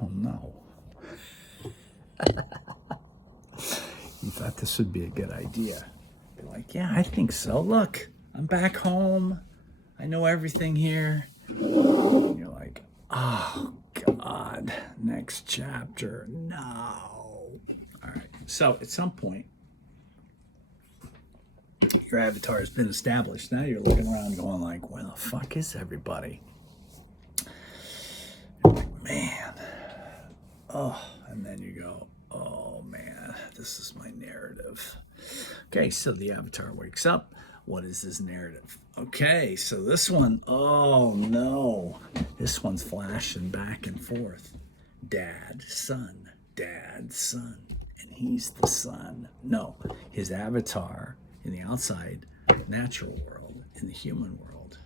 Oh no. You thought this would be a good idea. Be like, yeah, I think so. Look, I'm back home. I know everything here. And you're like, oh God, next chapter. No. All right. So at some point, your avatar has been established. Now you're looking around going like, where the fuck is everybody? You're like, man. Oh, and then you go, oh man, this is my narrative. Okay, so the avatar wakes up. What is his narrative? Okay, so this one, oh no. This one's flashing back and forth. Dad, son, dad, son. And he's the son. No, his avatar in the outside natural world, in the human world,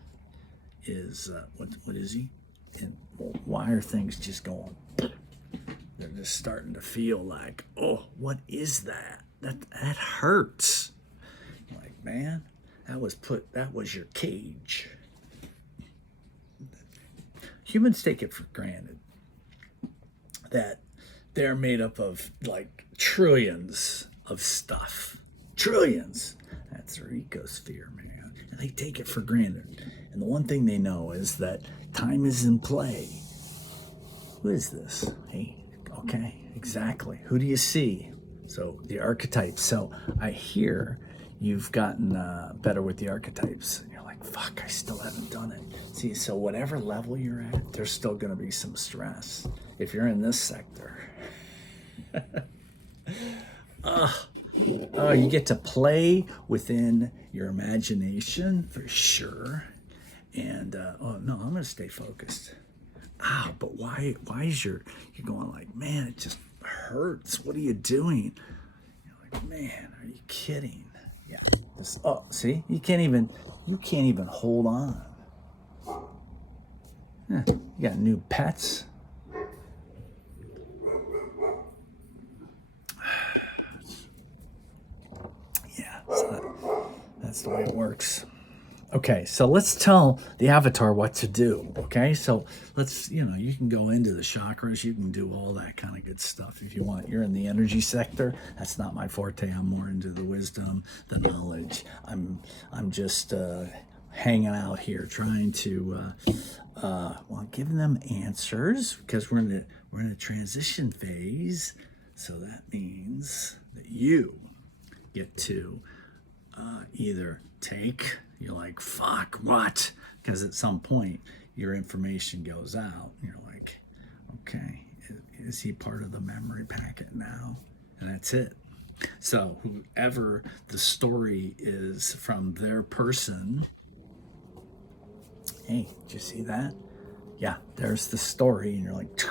is what is he? And why are things just going? They're just starting to feel like, oh, what is that? That hurts. You're like, man, that was your cage. Humans take it for granted that they're made up of like trillions of stuff. Trillions. That's their ecosphere, man. And they take it for granted. And the one thing they know is that time is in play. Who is this? Hey, okay, exactly. Who do you see? So the archetypes. So I hear you've gotten better with the archetypes. And you're like, fuck, I still haven't done it. See, so whatever level you're at, there's still going to be some stress. If you're in this sector, you get to play within your imagination for sure. And oh no, I'm going to stay focused. But why is you're going like, man, it just hurts. What are you doing? You're like, man, are you kidding? Yeah. See, you can't even hold on. Yeah, you got new pets. Yeah, so that's the way it works. Okay, so let's tell the avatar what to do. Okay, so you can go into the chakras, you can do all that kind of good stuff if you want. You're in the energy sector. That's not my forte. I'm more into the wisdom, the knowledge. I'm just hanging out here, trying to giving them answers because we're in a transition phase. So that means that you get to either take, you're like, fuck, what? Because at some point your information goes out. You're like, okay, is he part of the memory packet now? And that's it. So whoever the story is from their person, hey, did you see that? Yeah, there's the story. And you're like,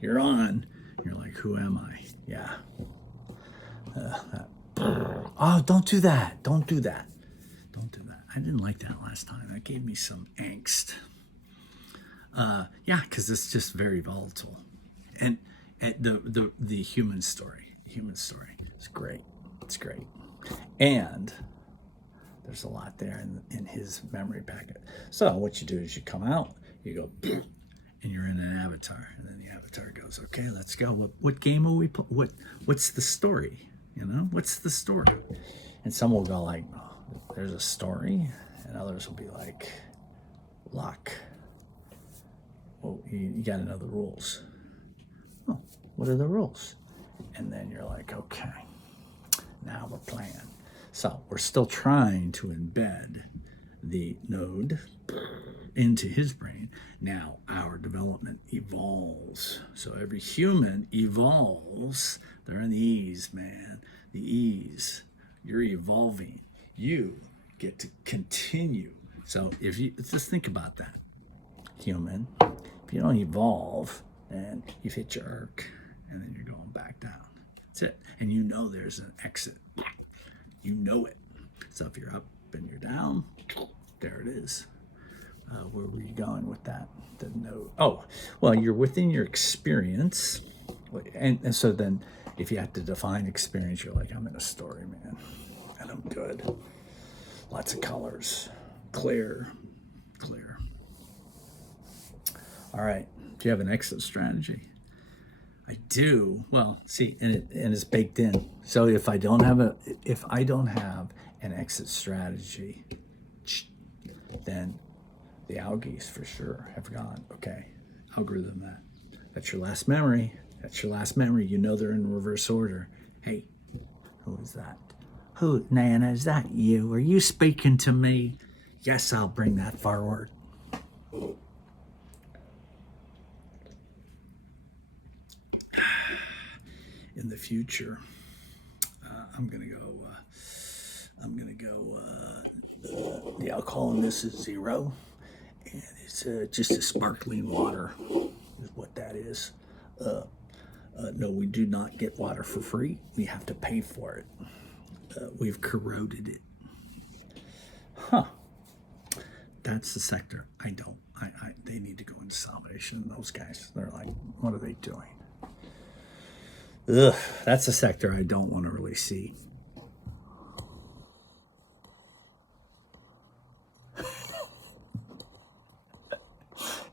you're on. You're like, who am I? Yeah. Oh, don't do that. Don't do that. Don't do that. I didn't like that last time. That gave me some angst. Yeah, because it's just very volatile. And the human story is great. It's great. And there's a lot there in his memory packet. So what you do is you come out, you go, and you're in an avatar. And then the avatar goes, okay, let's go. What game will we play? What's the story? What's the story? And some will go like, oh, there's a story. And others will be like, luck. Well, you got to know the rules. Oh, what are the rules? And then you're like, okay, now the plan. So we're still trying to embed the node into his brain. Now our development evolves. So every human evolves. They're in the E's, man. The E's. You're evolving. You get to continue. So if you just think about that, human, if you don't evolve, then you've hit your arc and then you're going back down. That's it. And you know there's an exit. You know it. So if you're up and you're down, there it is. Where were you going with that? The note. Oh, well, you're within your experience. And so then if you have to define experience, you're like, I'm in a story, man. And I'm good. Lots of colors. Clear. All right. Do you have an exit strategy? I do. Well, see, and it's baked in. So if I don't have an exit strategy, then the algae for sure have gone. Okay, algorithm that. That's your last memory. That's your last memory. You know they're in reverse order. Hey, who is that? Who, Nana, is that you? Are you speaking to me? Yes, I'll bring that forward. In the future, I'm gonna go. The alcohol in this is 0, and it's just a sparkling water, is what that is. No, we do not get water for free. We have to pay for it. We've corroded it. Huh. That's the sector I don't. They need to go into salvation. Those guys, they're like, what are they doing? Ugh, that's a sector I don't want to really see.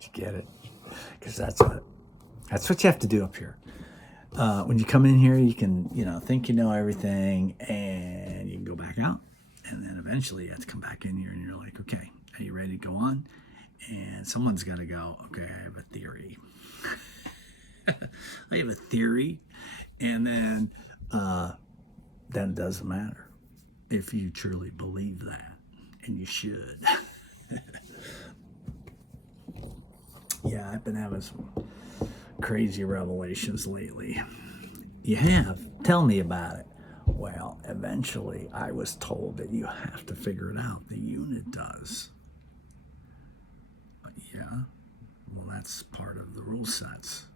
You get it? Because that's what you have to do up here. When you come in here, you can, think you know everything, and you can go back out. And then eventually you have to come back in here, and you're like, okay, are you ready to go on? And someone's got to go, okay, I have a theory. I have a theory. And then it doesn't matter if you truly believe that, and you should. Yeah, I've been having some crazy revelations lately. You have? Tell me about it. Well, eventually I was told that you have to figure it out. The unit does. Yeah, well, that's part of the rule sets.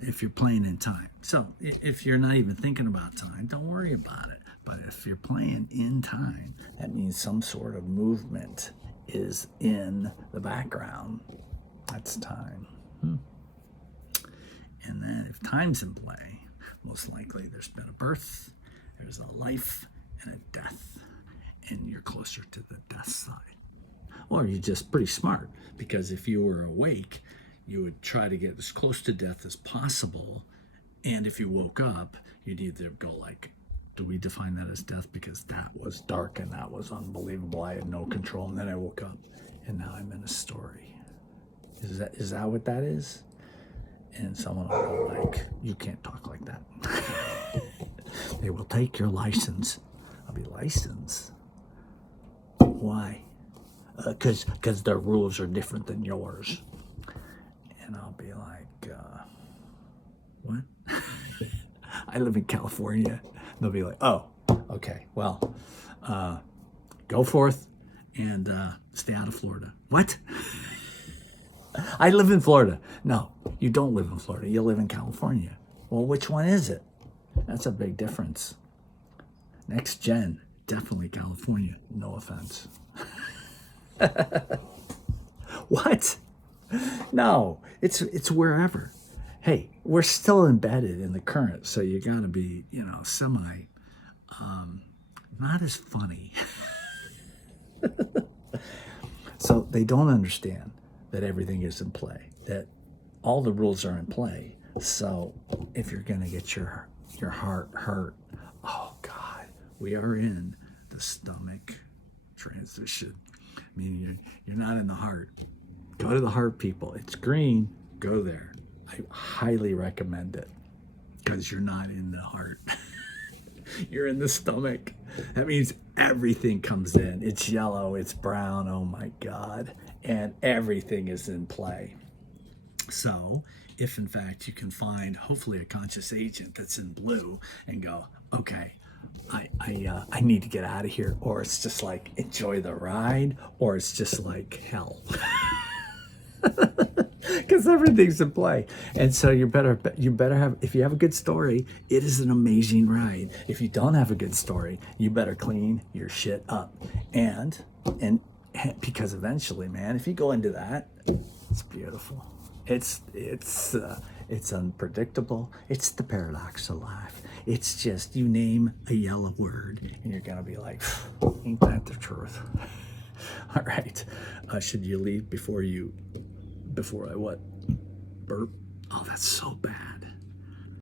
If you're playing in time. So if you're not even thinking about time, don't worry about it. But if you're playing in time, that means some sort of movement is in the background. That's time. And then if time's in play, most likely there's been a birth, there's a life, and a death. And you're closer to the death side. Or you're just pretty smart, because if you were awake, you would try to get as close to death as possible. And if you woke up, you'd either go like, do we define that as death? Because that was dark and that was unbelievable. I had no control. And then I woke up and now I'm in a story. Is that what that is? And someone will go like, you can't talk like that. They will take your license. I'll be licensed. Why? Because their rules are different than yours. And I'll be like, what? I live in California. They'll be like, oh, okay, well, go forth and stay out of Florida. What? I live in Florida. No, you don't live in Florida. You live in California. Well, which one is it? That's a big difference. Next gen, definitely California. No offense. What? No, it's wherever. Hey, we're still embedded in the current, so you got to be, semi, not as funny. So they don't understand that everything is in play, that all the rules are in play. So if you're going to get your heart hurt, oh God, we are in the stomach transition. I mean, you're not in the heart. Go to the heart, people. It's green. Go there. I highly recommend it because you're not in the heart. You're in the stomach. That means everything comes in. It's yellow. It's brown. Oh my God. And everything is in play. So if in fact you can find hopefully a conscious agent that's in blue and go, okay, I need to get out of here, or it's just like enjoy the ride, or it's just like hell. Because everything's in play. And so you better have, if you have a good story, it is an amazing ride. If you don't have a good story, you better clean your shit up. And because eventually, man, if you go into that, it's beautiful. It's unpredictable. It's the paradox of life. It's just, you name a yellow word and you're gonna be like, ain't that the truth? All right, should you leave before I what? Burp? Oh, that's so bad.